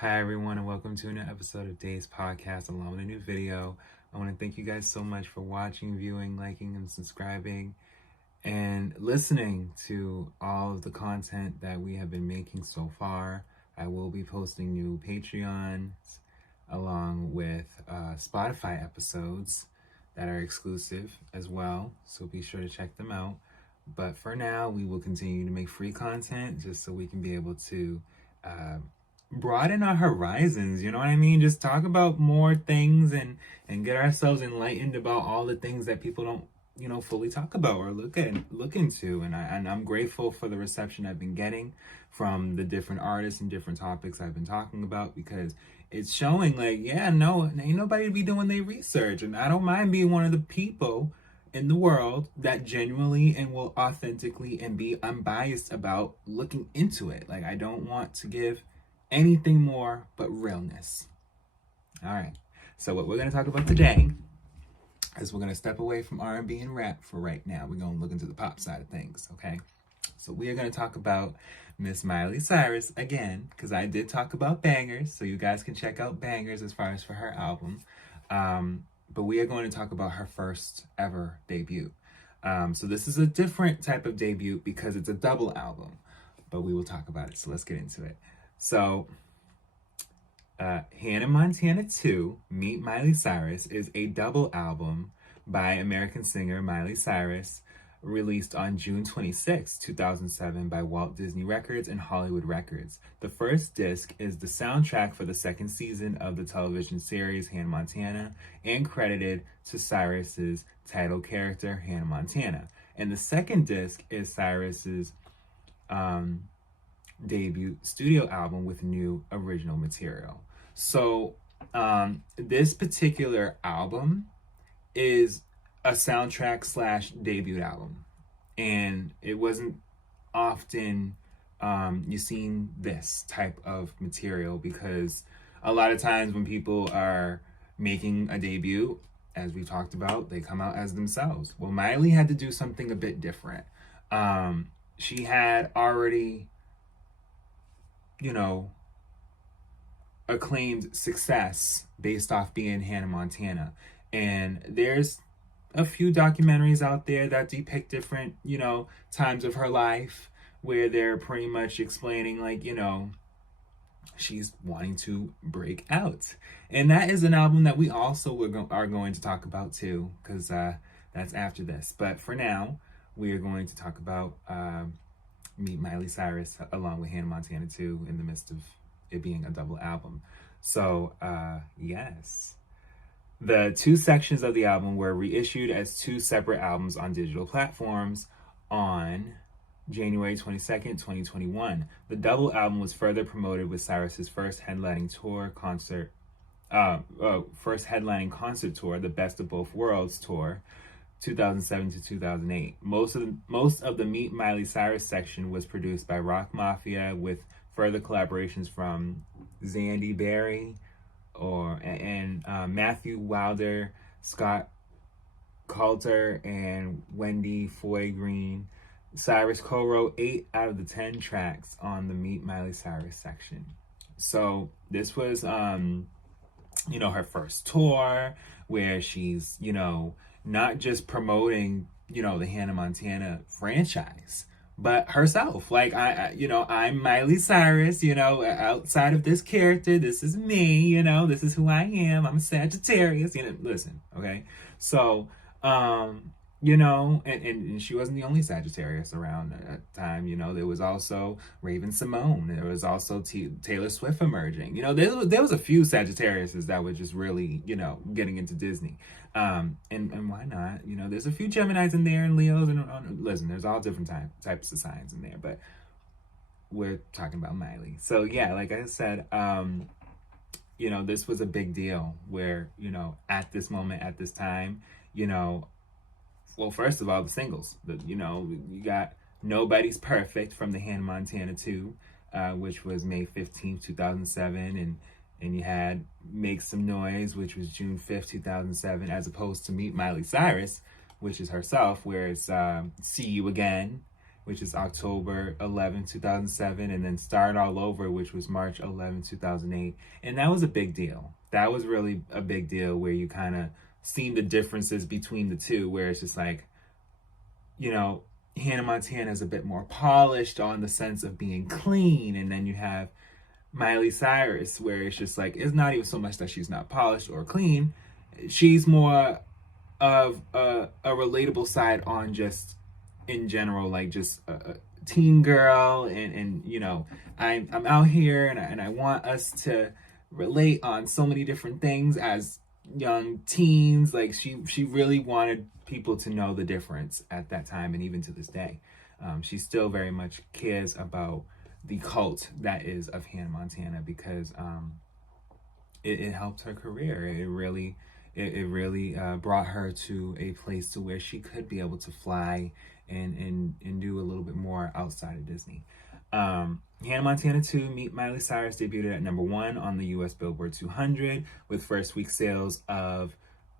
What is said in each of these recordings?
Hi everyone, and welcome to a new episode of Day's Podcast along with a new video. I want to thank you guys so much for watching, viewing, liking, and subscribing and listening to all of the content that we have been making so far. I will be posting new Patreons along with Spotify episodes that are exclusive as well, so be sure to check them out. But for now, we will continue to make free content just so we can be able to broaden our horizons, you know what I mean? Just talk about more things and get ourselves enlightened about all the things that people don't, fully talk about or look into. And I'm grateful for the reception I've been getting from the different artists and different topics I've been talking about, because it's showing like, yeah, no, ain't nobody be doing their research. And I don't mind being one of the people in the world that genuinely and will authentically and be unbiased about looking into it. Like, I don't want to give anything more but realness. All right, so what we're going to talk about today is we're going to step away from R&B and rap for right now. We're going to look into the pop side of things, okay? So we are going to talk about Miss Miley Cyrus again, because I did talk about bangers, so you guys can check out bangers as far as for her album. But we are going to talk about her first ever debut. So this is a different type of debut because it's a double album, but we will talk about it. So let's get into it. So, Hannah Montana 2, Meet Miley Cyrus, is a double album by American singer Miley Cyrus, released on June 26, 2007 by Walt Disney Records and Hollywood Records. The first disc is the soundtrack for the second season of the television series Hannah Montana and credited to Cyrus's title character, Hannah Montana. And the second disc is Cyrus's debut studio album with new original material. So this particular album is a soundtrack / debut album, and it wasn't often you've seen this type of material, because a lot of times when people are making a debut, as we talked about, they come out as themselves. Well, Miley had to do something a bit different. She had already acclaimed success based off being Hannah Montana. And there's a few documentaries out there that depict different, times of her life where they're pretty much explaining, like, she's wanting to break out. And that is an album that we also are going to talk about too, because that's after this. But for now, we are going to talk about Meet Miley Cyrus along with Hannah Montana 2 in the midst of it being a double album. So, yes. The two sections of the album were reissued as two separate albums on digital platforms on January 22nd, 2021. The double album was further promoted with Cyrus's first headlining concert tour, the Best of Both Worlds tour, 2007 to 2008. Most of the Meet Miley Cyrus section was produced by Rock Mafia, with further collaborations from Zandy Berry and Matthew Wilder, Scott Coulter, and Wendy Foy Green. Cyrus co-wrote 8 out of the 10 tracks on the Meet Miley Cyrus section. So this was her first tour where she's, not just promoting, the Hannah Montana franchise, but herself. Like, I'm Miley Cyrus, outside of this character, this is me, this is who I am. I'm a Sagittarius, listen, okay? So, and she wasn't the only Sagittarius around that time. There was also Raven Simone. There was also Taylor Swift emerging. There was a few Sagittariuses that were just really, getting into Disney. And why not? There's a few Geminis in there and Leos. And listen, there's all different types of signs in there. But we're talking about Miley. So, yeah, like I said, this was a big deal where, at this moment, at this time, well, first of all, the singles. You got Nobody's Perfect from the Hannah Montana 2, which was May 15th, 2007. And you had Make Some Noise, which was June 5th, 2007, as opposed to Meet Miley Cyrus, which is herself, where it's See You Again, which is October 11, 2007, and then Start All Over, which was March 11, 2008. And that was a big deal. That was really a big deal, where you kind of seen the differences between the two, where it's just like, you know, Hannah Montana is a bit more polished on the sense of being clean, and then you have Miley Cyrus, where it's just like, it's not even so much that she's not polished or clean. She's more of a relatable side on just in general, like just a teen girl, and you know, I'm out here, and I want us to relate on so many different things as young teens. Like she really wanted people to know the difference at that time, and even to this day, she still very much cares about the cult that is of Hannah Montana, because it helped her career. It really brought her to a place to where she could be able to fly and do a little bit more outside of Disney. Hannah Montana 2, Meet Miley Cyrus, debuted at number 1 on the US Billboard 200 with first week sales of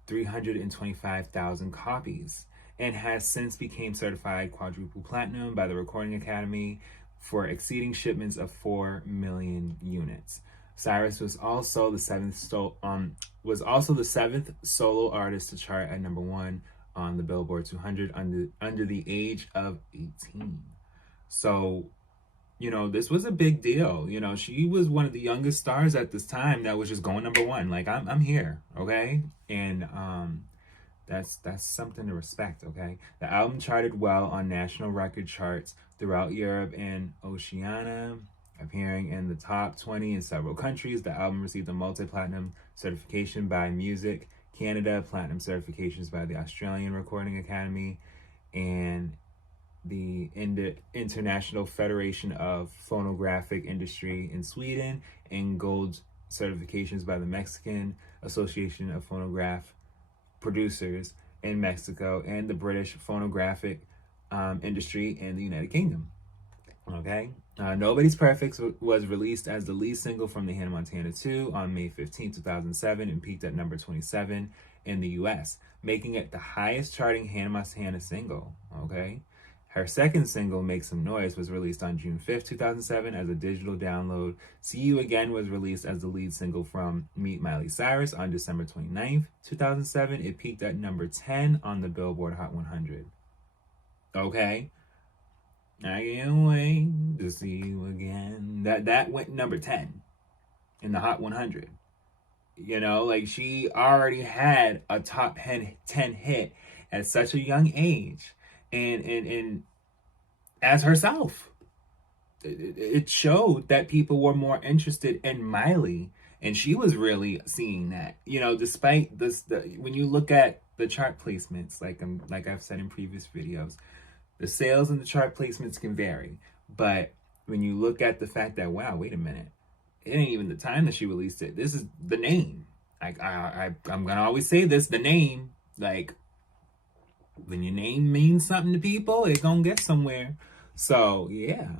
325,000 copies, and has since became certified quadruple platinum by the Recording Academy for exceeding shipments of 4 million units. Cyrus was also the seventh solo artist to chart at number 1 on the Billboard 200 under the age of 18. So, you know, this was a big deal. You know, she was one of the youngest stars at this time that was just going number 1. Like, I'm here, okay? And that's something to respect, okay? The album charted well on national record charts throughout Europe and Oceania, appearing in the top 20 in several countries. The album received a multi-platinum certification by Music Canada, platinum certifications by the Australian Recording Academy, and the International Federation of Phonographic Industry in Sweden, and gold certifications by the Mexican Association of Phonograph Producers in Mexico, and the British Phonographic Industry in the United Kingdom. Okay. Nobody's Perfect was released as the lead single from the Hannah Montana 2 on May 15, 2007, and peaked at number 27 in the US, making it the highest charting Hannah Montana single. Okay. Her second single, Make Some Noise, was released on June 5th, 2007 as a digital download. See You Again was released as the lead single from Meet Miley Cyrus on December 29th, 2007. It peaked at number 10 on the Billboard Hot 100. Okay. I can't wait to see you again. That went number 10 in the Hot 100. You know, like, she already had a top 10 hit at such a young age. And as herself, it showed that people were more interested in Miley, and she was really seeing that. You know, despite this, when you look at the chart placements, like I've said in previous videos, the sales and the chart placements can vary. But when you look at the fact that, wow, wait a minute, it ain't even the time that she released it. This is the name. I'm gonna always say this, the name. Like, when your name means something to people, it's gonna get somewhere. So yeah,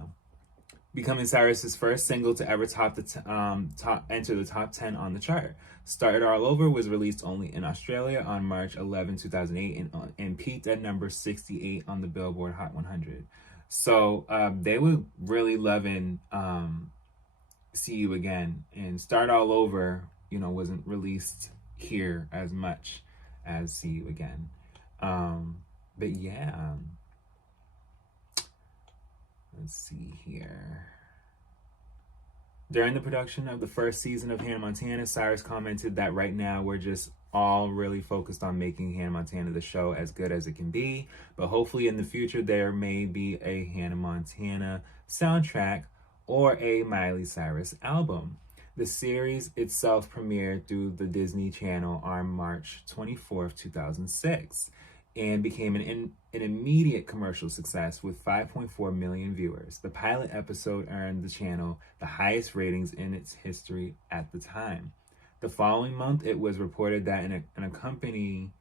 becoming Cyrus's first single to ever enter the top 10 on the chart. Start All Over was released only in Australia on March 11, 2008, and peaked at number 68 on the Billboard Hot 100. So they were really loving See You Again, and Start All Over, you know, wasn't released here as much as See You Again. But yeah, let's see here. During the production of the first season of Hannah Montana, Cyrus commented that right now we're just all really focused on making Hannah Montana the show as good as it can be, but hopefully in the future there may be a Hannah Montana soundtrack or a Miley Cyrus album. The series itself premiered through the Disney Channel on March 24th, 2006. And became an immediate commercial success with 5.4 million viewers. The pilot episode earned the channel the highest ratings in its history at the time. The following month, it was reported that an accompanying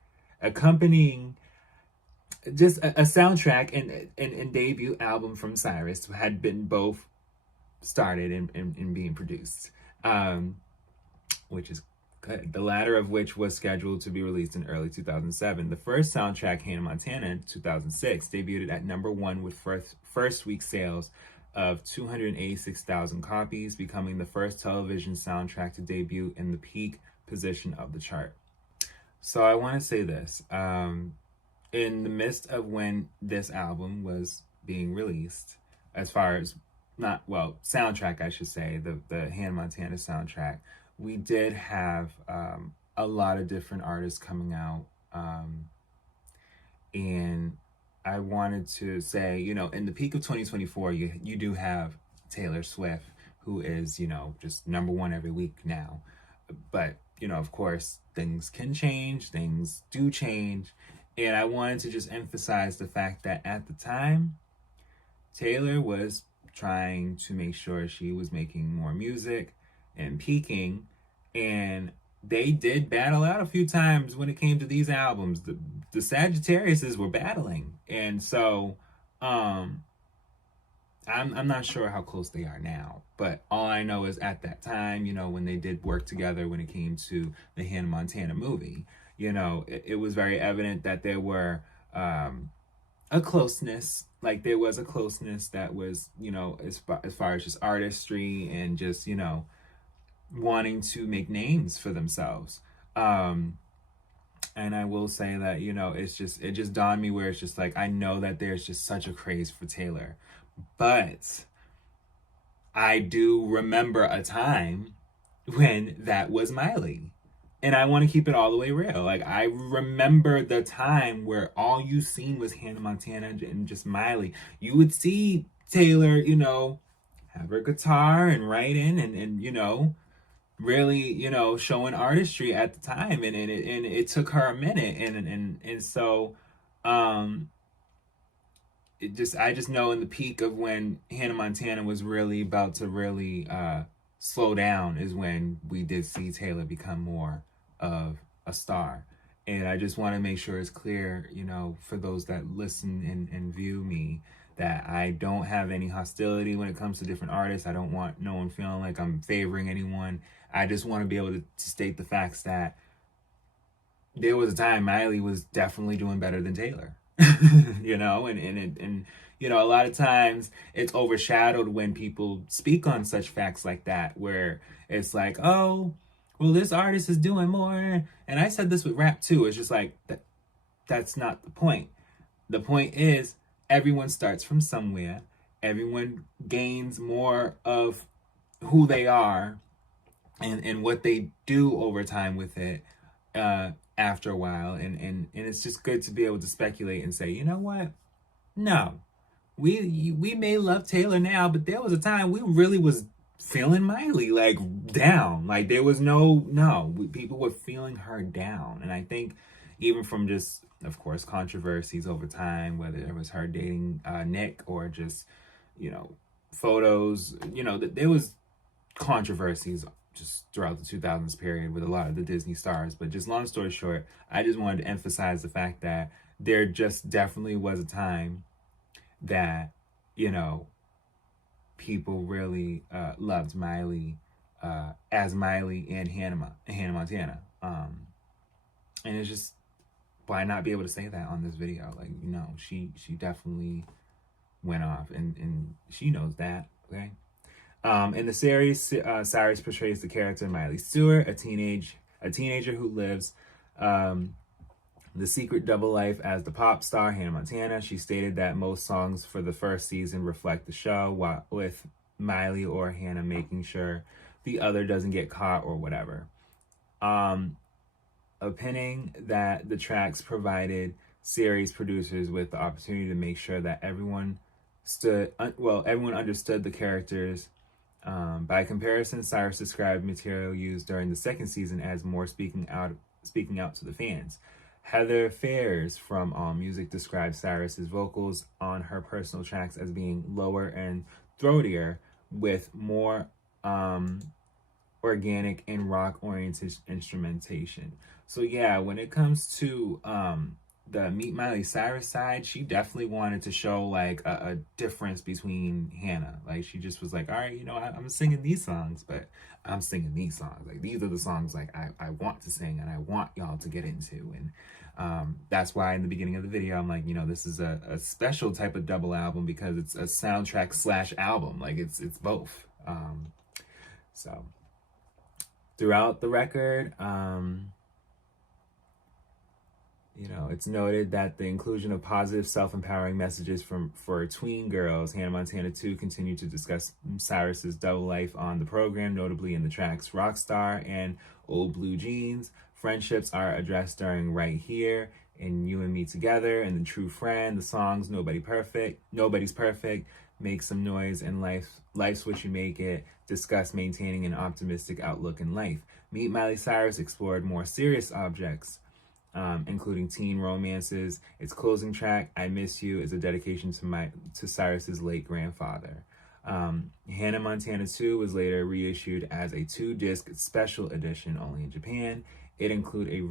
just a soundtrack and debut album from Cyrus had been both started and being produced, which is Good. The latter of which was scheduled to be released in early 2007. The first soundtrack, Hannah Montana, in 2006, debuted at #1 with first week sales of 286,000 copies, becoming the first television soundtrack to debut in the peak position of the chart. So I want to say this. In the midst of when this album was being released, as far as soundtrack, I should say, the Hannah Montana soundtrack, we did have a lot of different artists coming out. And I wanted to say, in the peak of 2024, you do have Taylor Swift, who is, just #1 every week now. But, of course, things can change, things do change. And I wanted to just emphasize the fact that at the time, Taylor was trying to make sure she was making more music and peaking, and they did battle out a few times when it came to these albums. The Sagittariuses were battling, and so I'm not sure how close they are now, but all I know is at that time, when they did work together when it came to the Hannah Montana movie, it was very evident that there were a closeness. Like, there was a closeness that was, as far as just artistry and just, wanting to make names for themselves. And I will say that, it just dawned me where it's just like, I know that there's just such a craze for Taylor, but I do remember a time when that was Miley. And I want to keep it all the way real. Like, I remember the time where all you seen was Hannah Montana and just Miley. You would see Taylor, have her guitar and write in and really, showing artistry at the time. And it took her a minute. And so I just know in the peak of when Hannah Montana was really about to really slow down is when we did see Taylor become more of a star. And I just want to make sure it's clear, for those that listen and view me, that I don't have any hostility when it comes to different artists. I don't want no one feeling like I'm favoring anyone. I just want to be able to state the facts that there was a time Miley was definitely doing better than Taylor. And a lot of times it's overshadowed when people speak on such facts like that, where it's like, oh, well, this artist is doing more. And I said this with rap too. It's just like, that's not the point. The point is, everyone starts from somewhere. Everyone gains more of who they are and what they do over time with it after a while. And it's just good to be able to speculate and say, you know what? No. We may love Taylor now, but there was a time we really was feeling Miley, like, down. Like, there was people were feeling her down. And I think even from just, of course, controversies over time, whether it was her dating Nick or just, photos, there was controversies just throughout the 2000s period with a lot of the Disney stars. But just long story short, I just wanted to emphasize the fact that there just definitely was a time that, people really loved Miley as Miley and Hannah Montana. And it's just, why not be able to say that on this video? Like, she definitely went off, and she knows that, okay? In the series, Cyrus portrays the character Miley Stewart, a teenager who lives the secret double life as the pop star Hannah Montana. She stated that most songs for the first season reflect the show, with Miley or Hannah making sure the other doesn't get caught or whatever. Opinining that the tracks provided series producers with the opportunity to make sure that everyone understood the characters. By comparison, Cyrus described material used during the second season as more speaking out to the fans. Heather Phares from AllMusic described Cyrus's vocals on her personal tracks as being lower and throatier, with more organic and rock-oriented instrumentation. So yeah, when it comes to the Meet Miley Cyrus side, she definitely wanted to show like a difference between Hannah. Like she just was like, all right, I'm singing these songs, but I'm singing these songs. Like these are the songs like I want to sing and I want y'all to get into. And that's why in the beginning of the video, I'm like, this is a special type of double album because it's a soundtrack / album. Like it's both. So throughout the record, it's noted that the inclusion of positive self-empowering messages for tween girls, Hannah Montana 2 continued to discuss Cyrus's double life on the program, notably in the tracks Rockstar and Old Blue Jeans. Friendships are addressed during Right Here and You and Me Together and The True Friend. The songs Nobody's Perfect, Make Some Noise, and Life's What You Make It discuss maintaining an optimistic outlook in life. Meet Miley Cyrus explored more serious objects, including teen romances. Its closing track, I Miss You, is a dedication to Cyrus's late grandfather. Hannah Montana 2 was later reissued as a 2-disc special edition only in Japan. It included a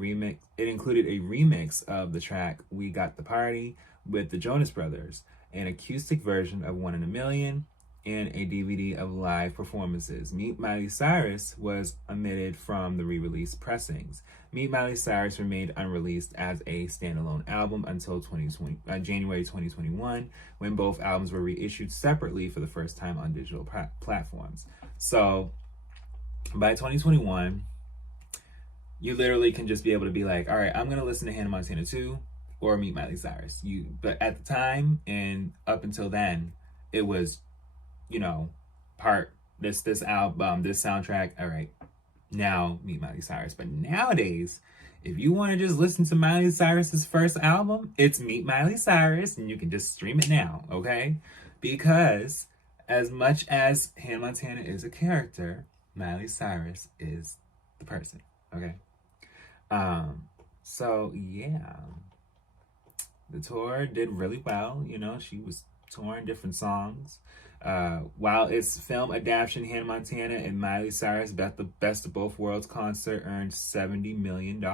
remix of the track We Got the Party with the Jonas Brothers, an acoustic version of One in a Million, and a DVD of live performances. Meet Miley Cyrus was omitted from the re-release pressings. Meet Miley Cyrus remained unreleased as a standalone album until January 2021, when both albums were reissued separately for the first time on digital platforms. So by 2021, you literally can just be able to be like, all right, I'm going to listen to Hannah Montana 2 or Meet Miley Cyrus. But at the time and up until then, it was, this album, this soundtrack, all right, now Meet Miley Cyrus. But nowadays, if you want to just listen to Miley Cyrus's first album, it's Meet Miley Cyrus, and you can just stream it now, okay? Because as much as Hannah Montana is a character, Miley Cyrus is the person, okay? So yeah, the tour did really well. She was touring different songs. While its film adaptation, Hannah Montana and Miley Cyrus the Best of Both Worlds concert earned $70 million.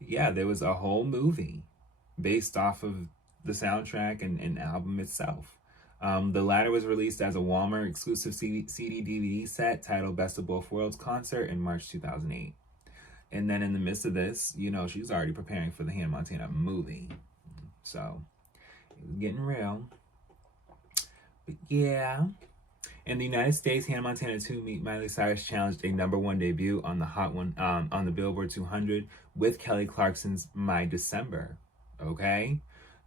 Yeah, there was a whole movie based off of the soundtrack and album itself. The latter was released as a Walmart exclusive CD DVD set titled Best of Both Worlds concert in March 2008. And then in the midst of this, she was already preparing for the Hannah Montana movie. So it was getting real. But yeah. In the United States, Hannah Montana 2 Meet Miley Cyrus challenged a #1 debut on the Billboard 200 with Kelly Clarkson's My December. Okay?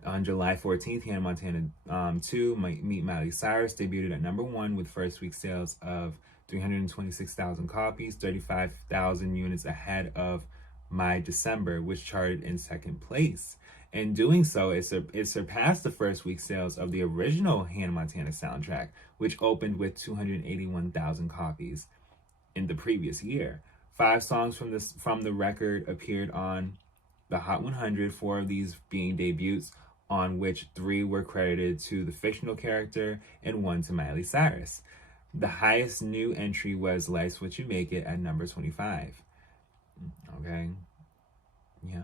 On July 14th, Hannah Montana 2 Meet Miley Cyrus debuted at #1 with first week sales of 326,000 copies, 35,000 units ahead of My December, which charted in second place. In doing so, it surpassed the first week sales of the original Hannah Montana soundtrack, which opened with 281,000 copies in the previous year. 5 songs from the record appeared on the Hot 100, 4 of these being debuts, on which 3 were credited to the fictional character and 1 to Miley Cyrus. The highest new entry was Life's What You Make It at number 25. Okay. Yeah.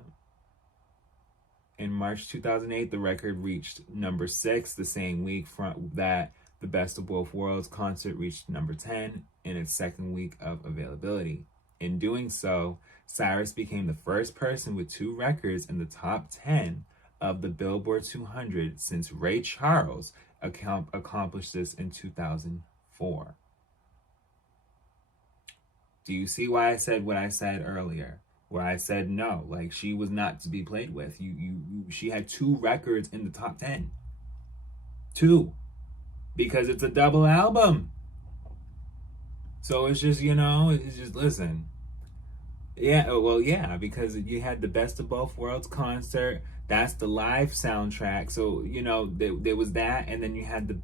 In March 2008, the record reached number 6 the same week that the Best of Both Worlds concert reached number 10 in its second week of availability. In doing so, Cyrus became the first person with 2 records in the top 10 of the Billboard 200 since Ray Charles accomplished this in 2004. Do you see why I said what I said earlier? Where I said no, like she was not to be played with. She had 2 records in the top 10. 2. Because it's a double album. So it's just, listen. Yeah, well, yeah, because you had the Best of Both Worlds concert. That's the live soundtrack. So, there was that. And then you had the,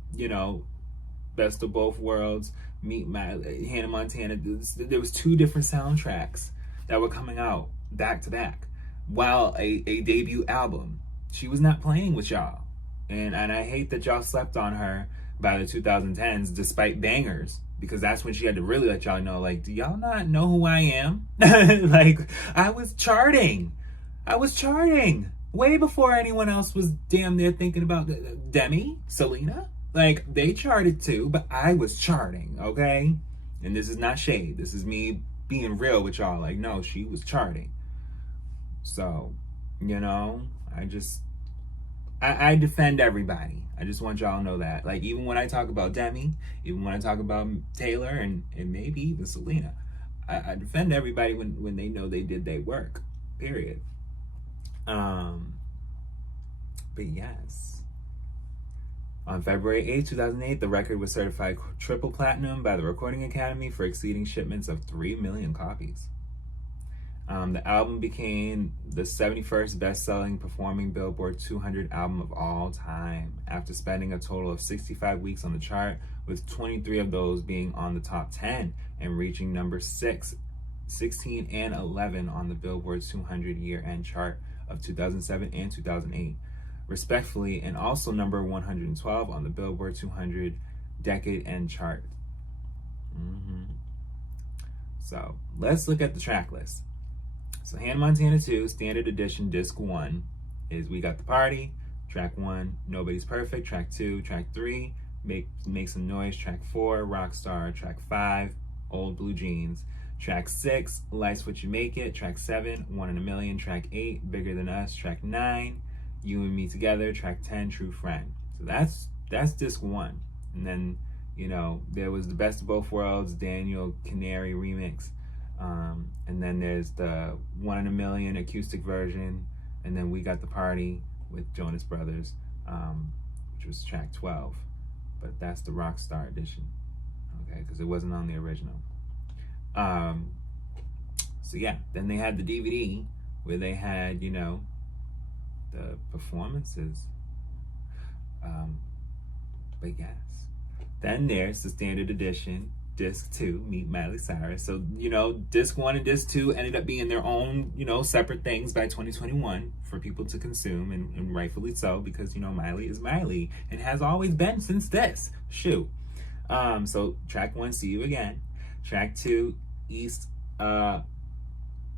Best of Both Worlds, Meet Hannah Montana. There was 2 different soundtracks that were coming out back to back, while a debut album. She was not playing with y'all. And I hate that y'all slept on her by the 2010s, despite bangers, because that's when she had to really let y'all know, like, do y'all not know who I am? Like, I was charting. I was charting way before anyone else was damn near thinking about Demi, Selena. Like, they charted too, but I was charting, okay? And this is not shade. This is me being real with y'all. Like, no, she was charting. So, you know, I defend everybody. I just want y'all to know that. Like, even when I talk about Demi, even when I talk about Taylor and maybe even Selena, I defend everybody when they know they did their work, period. But yes. On February 8th, 2008, the record was certified triple platinum by the Recording Academy for exceeding shipments of 3 million copies. The album became the 71st best-selling performing Billboard 200 album of all time, after spending a total of 65 weeks on the chart, with 23 of those being on the top 10 and reaching number 6, 16, and 11 on the Billboard 200 year-end chart of 2007 and 2008, respectively, and also number 112 on the Billboard 200 decade-end chart. So let's look at the track list. So Hannah Montana 2, Standard Edition, Disc 1 is We Got the Party. Track 1, Nobody's Perfect. Track 2, Track 3, Make Some Noise. Track 4, Rockstar. Track 5, Old Blue Jeans. Track 6, Life's What You Make It. Track 7, One in a Million. Track 8, Bigger Than Us. Track 9, You and Me Together. Track 10, True Friend. So that's Disc 1. And then, you know, there was the Best of Both Worlds, Daniel Canary remix. And then there's the One in a Million acoustic version, and then We Got the Party with Jonas Brothers, which was track 12, but that's the Rockstar edition, okay, because it wasn't on the original. So yeah, then they had the DVD where they had, you know, the performances, but yes, then there's the Standard Edition, Disc 2, Meet Miley Cyrus. So, you know, Disc 1 and Disc 2 ended up being their own, you know, separate things by 2021 for people to consume, and rightfully so, because, you know, Miley is Miley and has always been since this. Shoot. So track 1, See You Again. Track 2, East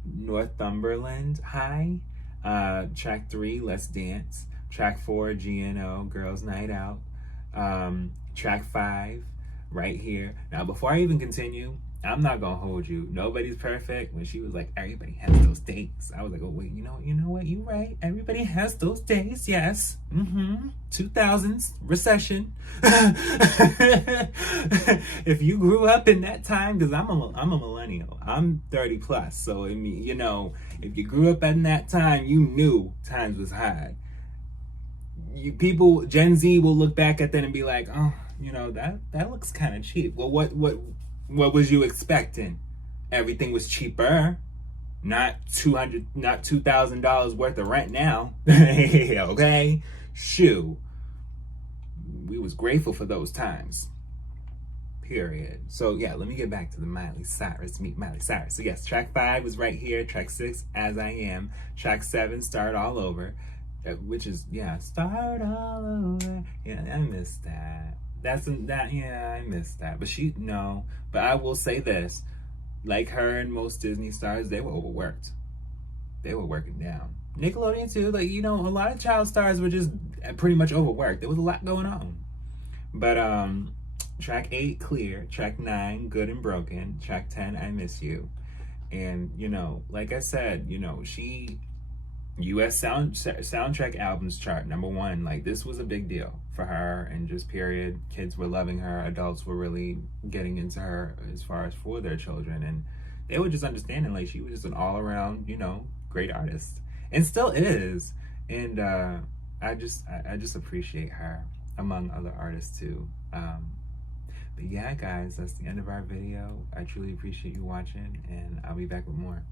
Northumberland High. Track 3, Let's Dance. Track 4, GNO, Girls Night Out. Track 5, Right Here. Now, before I even continue, I'm not gonna hold you. Nobody's Perfect. When she was like, everybody has those days, I was like, oh wait, you know what? You right. Everybody has those days. Yes. 2000s recession. If you grew up in that time, because I'm a millennial. I'm 30 plus. So I mean, you know, if you grew up in that time, you knew times was hard. People, Gen Z will look back at that and be like, oh, you know, that looks kind of cheap. Well, what was you expecting? Everything was cheaper. Not $2,000 worth of rent now. Okay? Shoo. We was grateful for those times. Period. So yeah, let me get back to the Miley Cyrus, Meet Miley Cyrus. So yes, track 5 was Right Here. Track 6, As I Am. Track 7, Start All Over. Which is, yeah, Start All Over. Yeah, I missed that. I missed that. But I will say this, like her and most Disney stars, they were overworked. They were working down. Nickelodeon too, like, you know, a lot of child stars were just pretty much overworked. There was a lot going on. But track 8, Clear. Track 9, Good and Broken. Track 10, I Miss You. And, you know, like I said, you know, she US soundtrack albums chart #1. Like, this was a big deal for her, and just period. Kids were loving her. Adults were really getting into her as far as for their children, and they were just understanding, like, she was just an all-around, you know, great artist, and still is. And I just appreciate her, among other artists too. But yeah, guys, that's the end of our video. I truly appreciate you watching, and I'll be back with more.